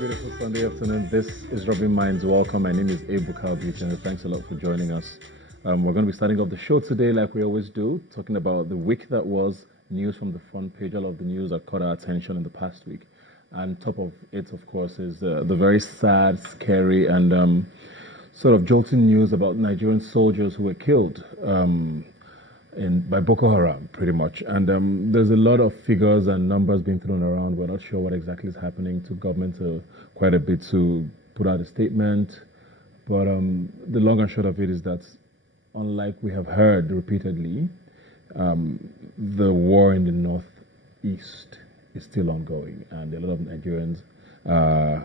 beautiful Sunday afternoon. This is Rubbin Minds. Welcome. My name is Abu Kalbich, and thanks a lot for joining us. We're going to be starting off the show today, like we always do, talking about the week that was, news from the front page, all of the news that caught our attention in the past week. And top of it, of course, is the very sad, scary, and sort of jolting news about Nigerian soldiers who were killed by Boko Haram, pretty much. And there's a lot of figures and numbers being thrown around. We're not sure what exactly is happening. To government quite a bit to put out a statement. But the long and short of it is that, unlike we have heard repeatedly, the war in the northeast is still ongoing, and a lot of Nigerians are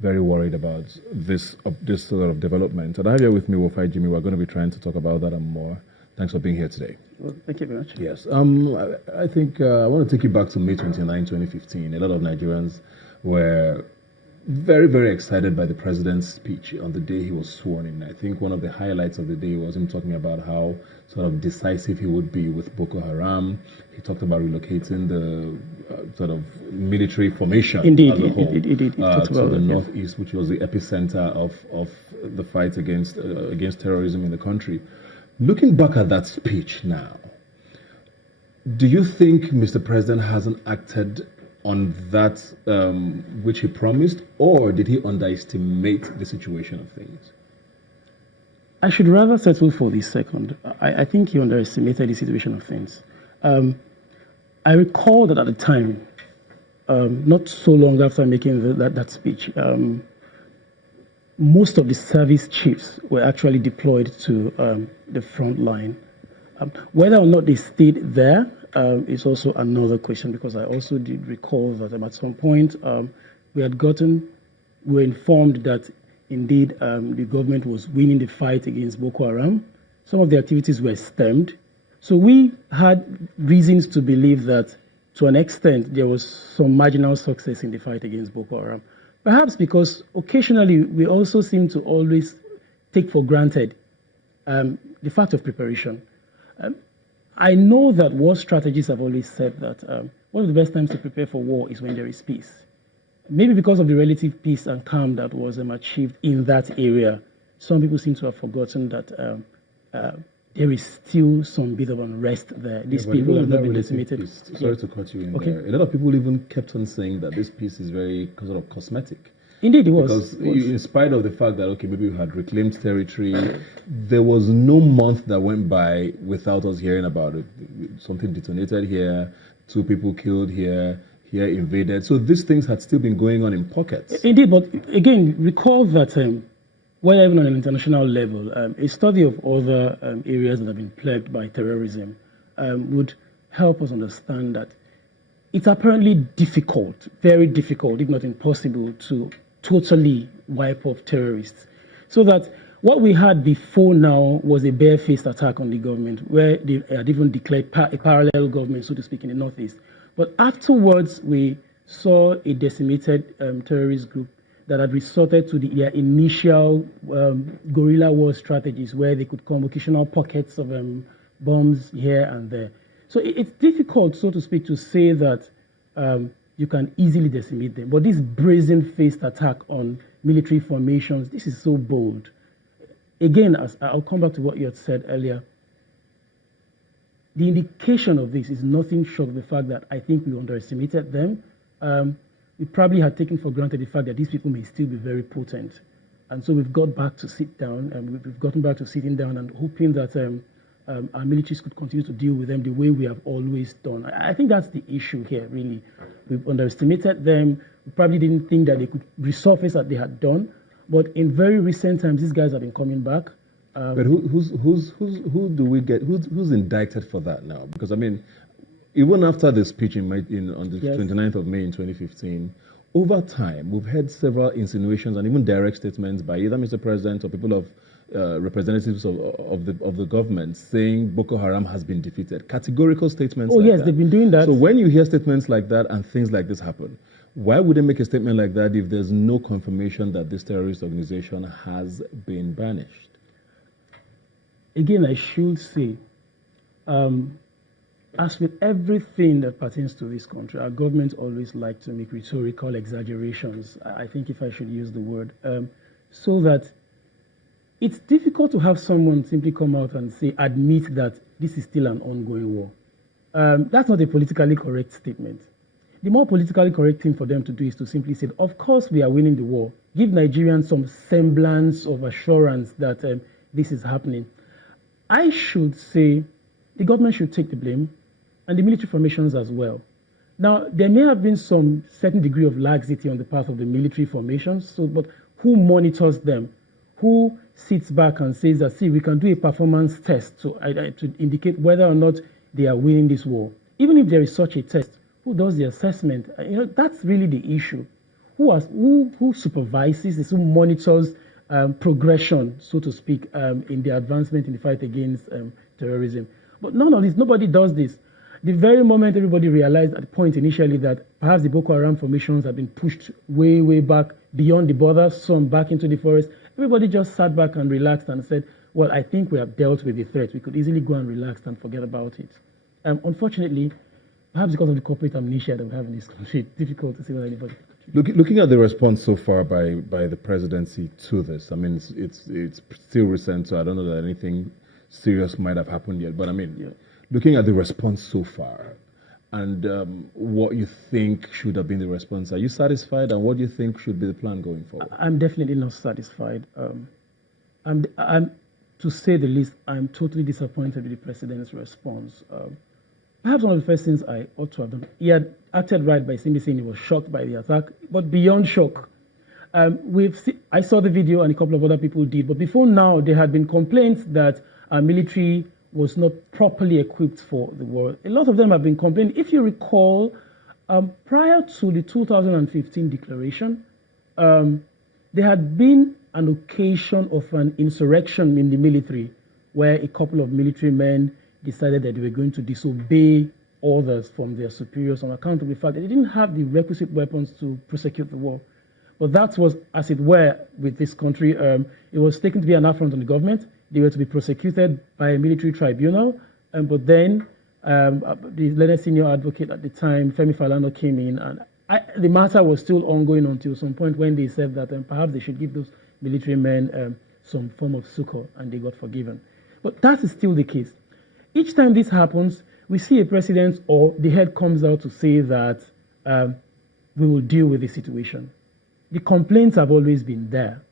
very worried about this sort of development. And I have here with me Wofai Jimmy. We're going to be trying to talk about that and more. Thanks for being here today. Well, thank you very much. Yes. I think I want to take you back to May 29, 2015. A lot of Nigerians were very, very excited by the president's speech on the day he was sworn in. I think one of the highlights of the day was him talking about how sort of decisive he would be with Boko Haram. He talked about relocating the sort of military formation as a whole to the northeast, which was the epicenter of the fight against terrorism in the country. Looking back at that speech now, do you think Mr. President hasn't acted on that which he promised, or did he underestimate the situation of things? I should rather settle for the second. I think he underestimated the situation of things. I recall that at the time, not so long after making that speech, most of the service chiefs were actually deployed to the front line. Whether or not they stayed there is also another question, because I also did recall that at some point we were informed that indeed the government was winning the fight against Boko Haram. Some of the activities were stemmed. So we had reasons to believe that to an extent there was some marginal success in the fight against Boko Haram. Perhaps because occasionally we also seem to always take for granted the fact of preparation. I know that war strategists have always said that one of the best times to prepare for war is when there is peace. Maybe because of the relative peace and calm that was achieved in that area, some people seem to have forgotten that there is still some bit of unrest there. These people have not been decimated. Sorry to cut you in there. A lot of people even kept on saying that this peace is very sort of cosmetic. Indeed, it was. Because in spite of the fact that, okay, maybe we had reclaimed territory, there was no month that went by without us hearing about it. Something detonated here, 2 people killed here invaded. So these things had still been going on in pockets. Indeed, but again, recall that whether even on an international level, a study of other areas that have been plagued by terrorism would help us understand that it's apparently difficult, very difficult, if not impossible, to totally wipe off terrorists. So that what we had before now was a barefaced attack on the government, where they had even declared a parallel government, so to speak, in the Northeast. But afterwards, we saw a decimated terrorist group that had resorted to their initial guerrilla war strategies, where they could come occasional pockets of bombs here and there. So it's difficult, so to speak, to say that you can easily decimate them. But this brazen-faced attack on military formations, this is so bold. Again, I'll come back to what you had said earlier. The indication of this is nothing short of the fact that I think we underestimated them. We probably had taken for granted the fact that these people may still be very potent. And so we've got back to sit down, and we've gotten back to sitting down and hoping that our militaries could continue to deal with them the way we have always done. I think that's the issue here, really. We've underestimated them. We probably didn't think that they could resurface as they had done. But in very recent times, these guys have been coming back. But who's indicted for that now? Because I mean, even after the speech on the 29th of May in 2015, over time we've heard several insinuations and even direct statements by either Mr. President or people of representatives of the government saying Boko Haram has been defeated. Categorical statements. Oh, like yes, they've been doing that. So when you hear statements like that and things like this happen, why would they make a statement like that if there's no confirmation that this terrorist organization has been banished? Again, I should say, As with everything that pertains to this country, our government always like to make rhetorical exaggerations, I think if I should use the word, so that it's difficult to have someone simply come out and say, admit that this is still an ongoing war. That's not a politically correct statement. The more politically correct thing for them to do is to simply say, of course we are winning the war. Give Nigerians some semblance of assurance that this is happening. I should say the government should take the blame, and the military formations as well. Now, there may have been some certain degree of laxity on the part of the military formations, but who monitors them? Who sits back and says that, see, we can do a performance test to indicate whether or not they are winning this war? Even if there is such a test, who does the assessment? That's really the issue. Who supervises this, who monitors progression, so to speak, in the advancement in the fight against terrorism? But none of this, nobody does this. The very moment everybody realized at the point initially that perhaps the Boko Haram formations have been pushed way, way back beyond the borders, some back into the forest, everybody just sat back and relaxed and said, well, I think we have dealt with the threat. We could easily go and relax and forget about it. Unfortunately, perhaps because of the corporate amnesia that we have in this country, it's difficult to say what anybody. Looking at the response so far by the presidency to this, I mean, it's still recent, so I don't know that anything serious might have happened yet. But I mean, yeah. Looking at the response so far and what you think should have been the response, are you satisfied? And what do you think should be the plan going forward? I'm definitely not satisfied. I'm, to say the least, I'm totally disappointed with the president's response. Perhaps one of the first things I ought to have done, he had acted right by simply saying he was shocked by the attack, but beyond shock. I saw the video and a couple of other people did, but before now, there had been complaints that our military was not properly equipped for the war. A lot of them have been complaining. If you recall, prior to the 2015 declaration, there had been an occasion of an insurrection in the military where a couple of military men decided that they were going to disobey orders from their superiors on account of the fact that they didn't have the requisite weapons to prosecute the war. But that was, as it were, with this country, it was taken to be an affront on the government. They were to be prosecuted by a military tribunal. But then the learned senior advocate at the time, Femi Falana, came in, and the matter was still ongoing until some point when they said that perhaps they should give those military men some form of succor, and they got forgiven. But that is still the case. Each time this happens, we see a president or the head comes out to say that we will deal with the situation. The complaints have always been there.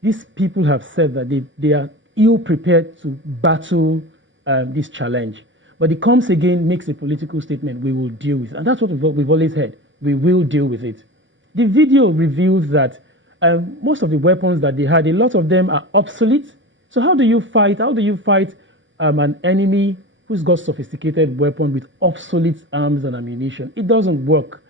These people have said that they are ill-prepared to battle this challenge. But it comes again, makes a political statement, we will deal with it. And that's what we've always heard, we will deal with it. The video reveals that most of the weapons that they had, a lot of them are obsolete. So how do you fight an enemy who's got sophisticated weapon with obsolete arms and ammunition? It doesn't work.